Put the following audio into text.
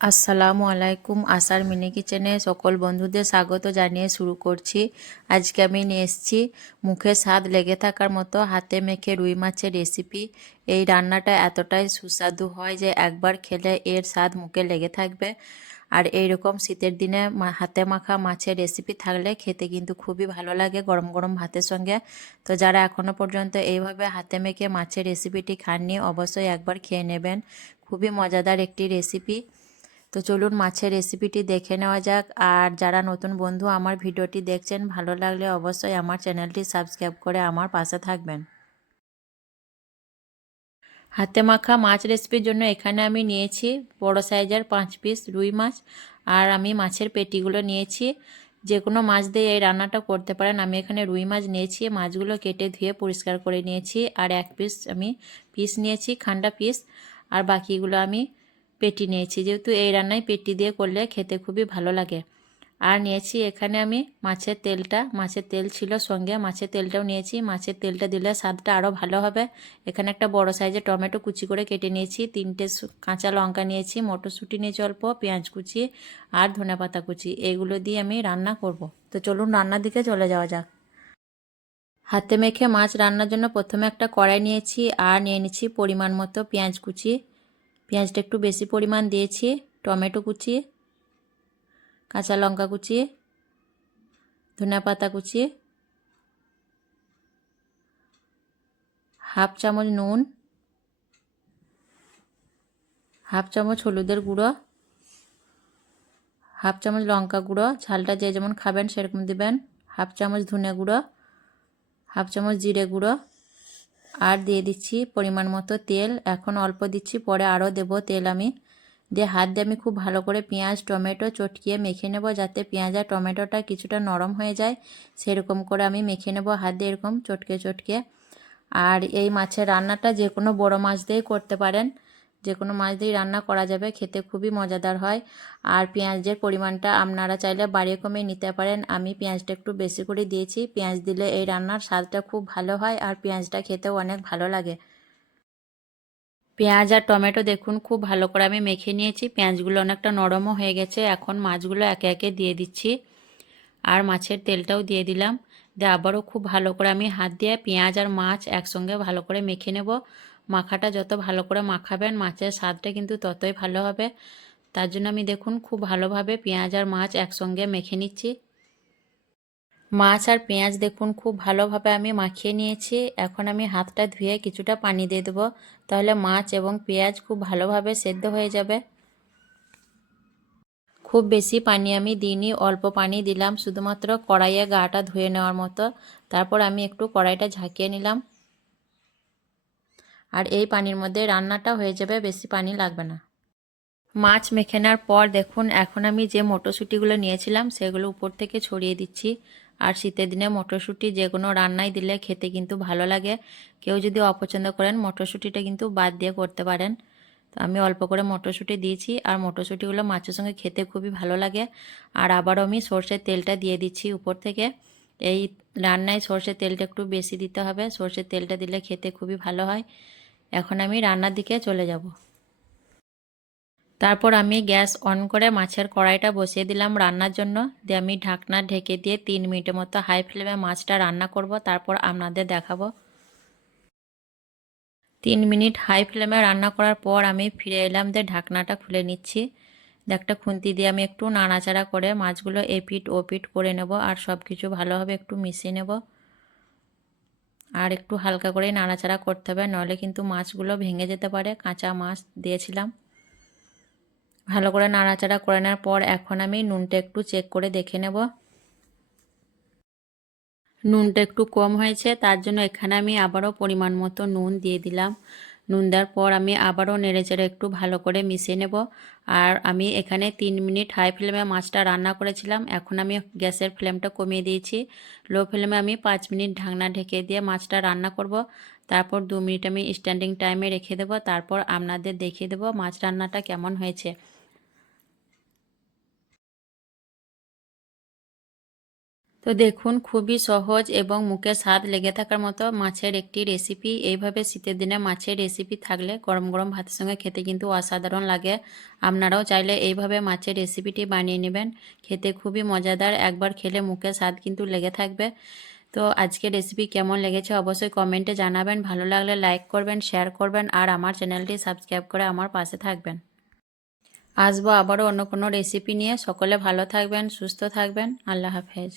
আসসালামু আলাইকুম। আসার মিনি কিচেনে সকল বন্ধুদের স্বাগত জানিয়ে শুরু করছি। আজকে আমি নিয়ে এসেছি মুখে স্বাদ লেগে থাকার মতো হাতে মেখে রুই মাছের রেসিপি। এই রান্নাটা এতটাই সুস্বাদু হয় যে একবার খেলে এর স্বাদ মুখে লেগে থাকবে। আর এইরকম শীতের দিনে হাতে মাখা মাছের রেসিপি থাকলে খেতে কিন্তু খুবই ভালো লাগে গরম গরম ভাতের সঙ্গে। তো যারা এখনও পর্যন্ত এইভাবে হাতে মেখে মাছের রেসিপিটি খাননি অবশ্যই একবার খেয়ে নেবেন। খুবই মজাদার একটি রেসিপি। তো চলুন মাছের রেসিপিটি দেখে নেওয়া যাক। আর যারা নতুন বন্ধু আমার ভিডিওটি দেখছেন, ভালো লাগলে অবশ্যই আমার চ্যানেলটি সাবস্ক্রাইব করে আমার পাশে থাকবেন। হাতে মাখা মাছ রেসিপির জন্য এখানে আমি নিয়েছি বড় সাইজের 5 পিস রুই মাছ। আর আমি মাছের পেটিগুলো নিয়েছি। যে কোনো মাছ দিয়ে এই রান্নাটা করতে পারেন। আমি এখানে রুই মাছ নিয়েছি, মাছগুলো কেটে ধুয়ে পরিষ্কার করে নিয়েছি। আর এক পিস আমি পিস নিয়েছি, খান্ডা পিস। আর বাকিগুলো আমি পেটি নিয়েছি, যেহেতু এই রান্নায় পেটি দিয়ে করলে খেতে খুবই ভালো লাগে। আর নিয়েছি এখানে আমি মাছের তেলটা, মাছের তেল ছিল সঙ্গে, মাছের তেলটাও নিয়েছি। মাছের তেলটা দিলে স্বাদটা আরও ভালো হবে। এখানে একটা বড় সাইজের টমেটো কুচি করে কেটে নিয়েছি, 3টে কাঁচা লঙ্কা নিয়েছি, মটরশুঁটি নিয়েছি অল্প, পেঁয়াজ কুচি আর ধনেপাতা কুচি। এগুলো দিয়ে আমি রান্না করব। তো চলুন রান্নার দিকে চলে যাওয়া যাক। হাতে মেখে মাছ রান্নার জন্য প্রথমে একটা কড়াই নিয়েছি আর নিয়ে নিচ্ছি পরিমাণ মতো পেঁয়াজ কুচি। পেঁয়াজটা একটু বেশি পরিমাণ দিয়েছি। টমেটো কুচি, কাঁচা লঙ্কা কুচি, ধনেপাতা কুচি, হাফ চামচ নুন, হাফ চামচ হলুদের গুঁড়ো, হাফ চামচ লঙ্কা গুঁড়ো, ঝালটা যে যেমন খাবেন সেরকম দিবেন, হাফ চামচ ধনে গুঁড়ো, হাফ চামচ জিরে গুঁড়ো। আর দিয়ে দিচ্ছি পরিমাণ মতো তেল। এখন অল্প দিচ্ছি, পরে আরও দেব তেল। আমি দিয়ে হাত দিয়ে আমি খুব ভালো করে পেঁয়াজ টমেটো চটকিয়ে মেখে নেব, যাতে পেঁয়াজ আর টমেটোটা কিছুটা নরম হয়ে যায়। সেরকম করে আমি মেখে নেব হাত দিয়ে, এরকম চটকে চটকে। আর এই মাছের রান্নাটা যে কোনো বড় মাছ দিয়েই করতে পারেন, যে কোনো মাছ দিয়েই রান্না করা যাবে, খেতে খুবই মজাদার হয়। আর পেঁয়াজের পরিমাণটা আপনারা চাইলে বাড়িয়ে কমিয়ে নিতে পারেন। আমি পেঁয়াজটা একটু বেশি করে দিয়েছি। পেঁয়াজ দিলে এই রান্নার স্বাদটা খুব ভালো হয় আর পেঁয়াজটা খেতেও অনেক ভালো লাগে। পেঁয়াজ আর টমেটো দেখুন খুব ভালো করে আমি মেখে নিয়েছি, পেঁয়াজগুলো অনেকটা নরমও হয়ে গেছে। এখন মাছগুলো একে একে দিয়ে দিচ্ছি আর মাছের তেলটাও দিয়ে দিলাম। দিয়ে আবারও খুব ভালো করে আমি হাত দিয়ে পেঁয়াজ আর মাছ একসঙ্গে ভালো করে মেখে নেব। মাখাটা যত ভালো করে মাখাবেন মাছের স্বাদটা কিন্তু ততই ভালো হবে। তার জন্য আমি দেখুন খুব ভালোভাবে পেঁয়াজ আর মাছ একসঙ্গে মেখে নিচ্ছি। মাছ আর পেঁয়াজ দেখুন খুব ভালোভাবে আমি মাখিয়ে নিয়েছি। এখন আমি হাতটা ধুয়ে কিছুটা পানি দিয়ে দেবো, তাহলে মাছ এবং পেঁয়াজ খুব ভালোভাবে সেদ্ধ হয়ে যাবে। খুব বেশি পানি আমি দিইনি, অল্প পানি দিলাম শুধুমাত্র কড়াইয়ে গাটা ধুয়ে নেওয়ার মতো। তারপর আমি একটু কড়াইটা ঝাঁকিয়ে নিলাম। আর এই পানির মধ্যে রান্নাটা হয়ে যাবে, বেশি পানি লাগবে না। মাছ মেখে নেওয়ার পর দেখুন এখন আমি যে মটরশুঁটিগুলো নিয়েছিলাম সেগুলো উপর থেকে ছড়িয়ে দিচ্ছি। আর শীতের দিনে মটরশুঁটি যে কোনো রান্নায় দিলে খেতে কিন্তু ভালো লাগে। কেউ যদি অপছন্দ করেন মটরশুঁটিটা কিন্তু বাদ দিয়ে করতে পারেন। তো আমি অল্প করে মটরশুঁটি দিয়েছি আর মটরশুঁটিগুলো মাছের সঙ্গে খেতে খুবই ভালো লাগে। আর আবারও আমি সর্ষের তেলটা দিয়ে দিচ্ছি উপর থেকে। এই রান্নায় সর্ষের তেলটা একটু বেশি দিতে হবে, সর্ষের তেলটা দিলে খেতে খুবই ভালো হয়। এখন আমি রান্নার দিকে চলে যাব। তারপর আমি গ্যাস অন করে মাছের কড়াইটা বসিয়ে দিলাম রান্নার জন্য। দিয়ে আমি ঢাকনা ঢেকে দিয়ে 3 মিনিটের মতো হাই ফ্লেমে মাছটা রান্না করব, তারপর আপনাদের দেখাবো। 3 মিনিট হাই ফ্লেমে রান্না করার পর আমি ফিরে এলাম, দিয়ে ঢাকনাটা খুলে নিচ্ছি। একটা খুন্তি দিয়ে আমি একটু নাড়াচাড়া করে মাছগুলো এপিট ওপিট করে নেব আর সব কিছু ভালোভাবে একটু মিশিয়ে নেব। আর একটু হালকা করে নাড়াচাড়া করতে হবে, নইলে কিন্তু মাছগুলো ভেঙে যেতে পারে, কাঁচা মাছ দিয়েছিলাম। ভালো করে নাড়াচাড়া করে নেওয়ার পর এখন আমি নুনটা একটু চেক করে দেখে নেব। নুনটা একটু কম হয়েছে, তার জন্য এখানে আমি আবারও পরিমাণ মতো নুন দিয়ে দিলাম। নুন দেওয়ার পর আমি আবারও নেড়েচেড়ে একটু ভালো করে মিশিয়ে নেব। আর আমি এখানে 3 মিনিট হাই ফ্লেমে মাছটা রান্না করেছিলাম, এখন আমি গ্যাসের ফ্লেমটা কমিয়ে দিয়েছি। লো ফ্লেমে আমি 5 মিনিট ঢাকনা ঢেকে দিয়ে মাছটা রান্না করব। তারপর 2 মিনিট আমি স্ট্যান্ডিং টাইমে রেখে দেবো, তারপর আপনাদের দেখিয়ে দেবো মাছ রান্নাটা কেমন হয়েছে। তো দেখুন, খুবই সহজ এবং মুখে স্বাদ লেগে থাকার মতো মাছের একটি রেসিপি। এইভাবে শীতের দিনে মাছের রেসিপি থাকলে গরম গরম ভাতের সঙ্গে খেতে কিন্তু অসাধারণ লাগে। আপনারাও চাইলে এইভাবে মাছের রেসিপিটি বানিয়ে নেবেন, খেতে খুবই মজাদার। একবার খেলে মুখে স্বাদ কিন্তু লেগে থাকবে। তো আজকের রেসিপি কেমন লেগেছে অবশ্যই কমেন্টে জানাবেন। ভালো লাগলে লাইক করবেন, শেয়ার করবেন আর আমার চ্যানেলটি সাবস্ক্রাইব করে আমার পাশে থাকবেন। আসবো আবারও অন্য কোনো রেসিপি নিয়ে। সকলে ভালো থাকবেন, সুস্থ থাকবেন। আল্লাহ হাফেজ।